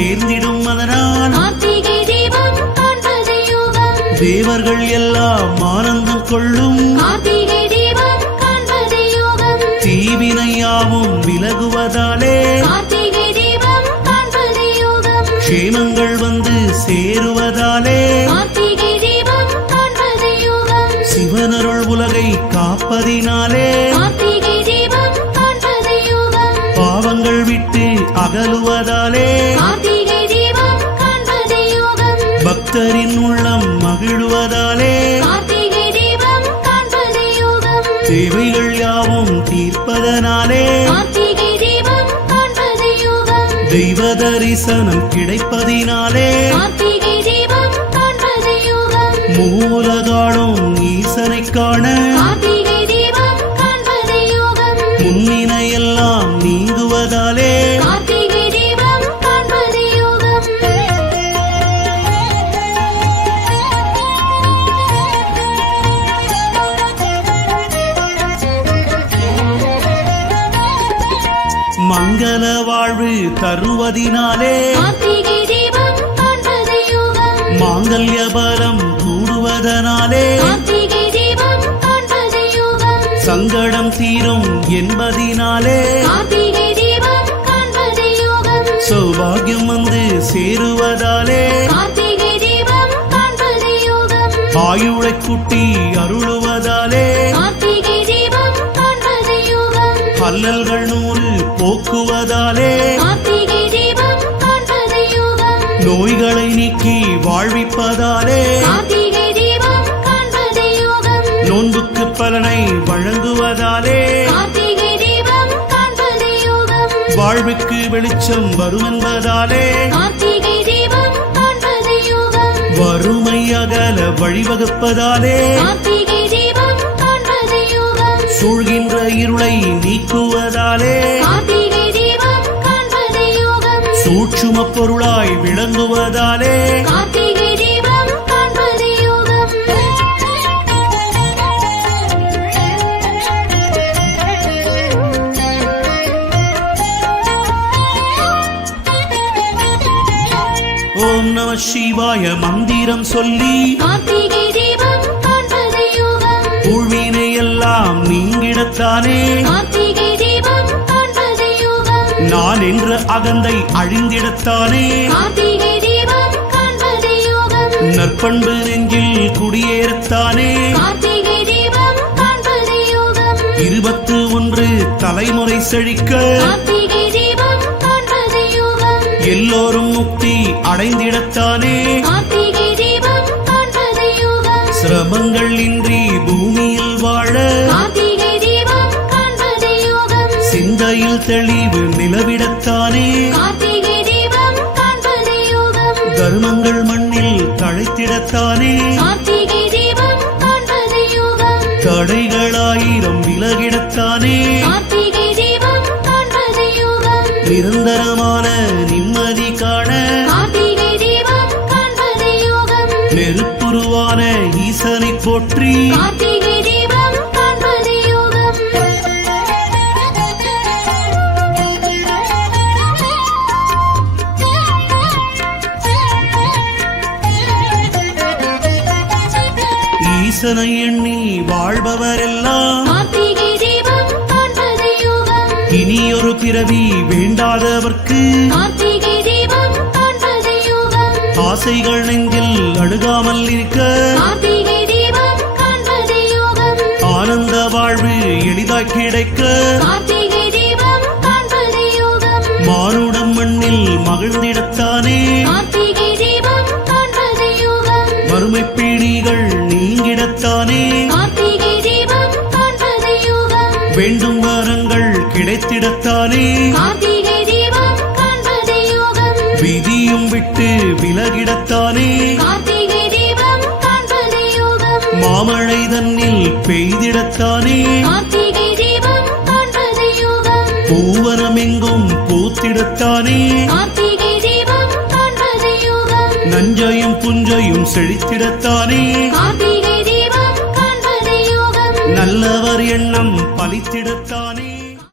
சேர்ந்திடும் அதனால் கார்த்திகை தீபம் காண்பது யோகம். தேவர்கள் எல்லாம் ஆனந்தம் கொள்ளும் கார்த்திகை தீபம் காண்பது யோகம். தீவினையாவும் விலகுவதாலே கார்த்திகை தீபம் காண்பது யோகம். க்ஷேமங்கள் வந்து சேருவதாலே கார்த்திகை தீபம் காண்பது யோகம். சிவனருள் உலகை காப்பதினாலே கார்த்திகை தீபம் காண்பது யோகம். பாவங்கள் விட்டு அகலுவதாலே கார்த்திகை தீபம் காண்பது யோகம். பக்தரின் உள்ளம் மகிழுவதாலே கார்த்திகை தீபம் காண்பது யோகம். தேவைகள் யாவும் தீர்ப்பதனாலே கார்த்திகை தீபம் காண்பது யோகம். தெய்வ தரிசனம் கிடைப்பதினாலே கார்த்திகை தீபம் காண்பது யோகம். மூலகாடும் ஈசனை காண கார்த்திகை தீபம் காண்பது யோகம். முன்னினையெல்லாம் நீங்குவதாலே கார்த்திகை தீபம் காண்பது யோகம். மங்கள வாழ்வு தருவதினாலே கார்த்திகை தீபம் காண்பது யோகம். மாங்கல்ய பலம் கூடுவதனாலே கார்த்திகை தீபம் காண்பது யோகம். சங்கடம் தீரும் என்பதினாலே கார்த்திகை தீபம் காண்பது யோகம். சௌபாகியம் வந்து சேருவதாலே கார்த்திகை தீபம் காண்பது யோகம். ஆயுளை குட்டி அருளுவதாலே கார்த்திகை தீபம் காண்பது யோகம். அல்லல்கள் 100 போக்குவதாலே கார்த்திகை தீபம் காண்பது யோகம். நோய்களை நீக்கி வாழ்விப்பதாலே கார்த்திகை தீபம் காண்பது யோகம். நோன்புக்கு பலனை வழங்குவதாலே கார்த்திகை தீபம் காண்பது யோகம். வாழ்வுக்கு வெளிச்சம் வரும் என்பதாலே கார்த்திகை தீபம் காண்பது யோகம். வறுமை அகல வழிவகுப்பதாலே கார்த்திகை தீபம் காண்பது யோகம். சூழ்கின்ற இருளை நீக்குவதாலே கார்த்திகை தீபம் காண்பது யோகம். சூட்சும பொருளாய் விளங்குவதாலே கார்த்திகை தீபம் காண்பது யோகம். ஓம் நம சிவாய மந்திரம் சொல்லி கார்த்திகை தீபம் காண்பது யோகம். ஊழ்வினை எல்லாம் நீங்கிடத்தானே கார்த்திகை தீபம் காண்பது யோகம். நான் என்ற அகந்தை அழிந்திடத்தானே கார்த்திகை தீபம் காண்பது யோகம். நற்பண்பு நெஞ்சில் குடியேறத்தானே கார்த்திகை தீபம் காண்பது யோகம். 21 தலைமுறை செழிக்க கார்த்திகை தீபம் காண்பது யோகம். எல்லோரும் முக்தி அடைந்திடத்தானே கார்த்திகை தீபம் காண்பது யோகம். சிரமங்கள் இன்றி பூமியில் வாழ கார்த்திகை தீபம் காண்பது யோகம். சிந்தையில் தெளிவு நிலவிடத்தானே கார்த்திகை தீபம் காண்பது யோகம். தர்மங்கள் மண்ணில் தழைத்திடத்தானே கார்த்திகை தீபம் காண்பது யோகம். தடைகளாயிரம் விலகிடத்தானே கார்த்திகை தீபம் காண்பது யோகம். நிரந்தரமான நிம்மதி காண கார்த்திகை தீபம் காண்பது யோகம். நெருப்புருவான ஈசனை போற்றி கார்த்திகை தீபம் காண்பது யோகம். ஈசனை எண்ணி வாழ்பவரெல்லாம் கார்த்திகை தீபம் காண்பது யோகம். இனியொரு பிறவி வேண்டாதவர்க்கு கார்த்திகை தீபம் காண்பது யோகம். ஆசைகள் நெஞ்சில் அழுகாமல் இருக்க கார்த்திகை தீபம் காண்பது யோகம். ஆனந்த வாழ்வு எளிதாய் கிடைக்க கார்த்திகை தீபம் காண்பது யோகம். மானுடம் மண்ணில் மகிழ்ந்திடத்தானே கார்த்திகை தீபம் காண்பது யோகம். வறுமை பீடிகள் நீங்கிடத்தானே கார்த்திகை தீபம் காண்பது யோகம். வேண்டும் வரங்கள் கிடைத்திடத்தானே கார்த்திகை தீபம் காண்பது யோகம். விதியும் விட்டு விலகிடத்தானே கார்த்திகை தீபம் காண்பது யோகம். மாமழை தன்னில் பெய்திடத்தானே கார்த்திகை தீபம் காண்பது யோகம். பூவனமெங்கும் பூத்திடத்தானே கார்த்திகை தீபம் காண்பது யோகம். நஞ்சையும் புஞ்சையும் செழித்திடத்தானே கார்த்திகை தீபம் காண்பது யோகம். நல்லவர் எண்ணம் பலித்திடத்தானே